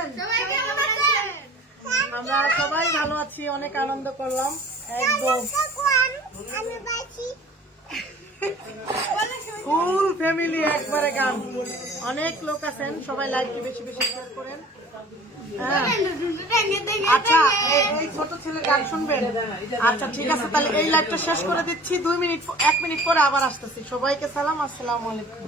আছেন? আমরা সবাই ভালো আছি অনেক আনন্দ করলাম। একদম। ফুল ফ্যামিলি একবারে গান। অনেক লোক আছেন সবাই লাইভটি বেশি বেশি শেয়ার করেন। হ্যাঁ। আচ্ছা এই- ছোট ছেলে গান শুনবেন? আচ্ছা ঠিক আছে তাহলে এই লাইভটা শেষ করে দিচ্ছি। দুই মিনিট এক মিনিট পরে আবার আসতেছি। সবাইকে সালাম আসসালাম আলাইকুম।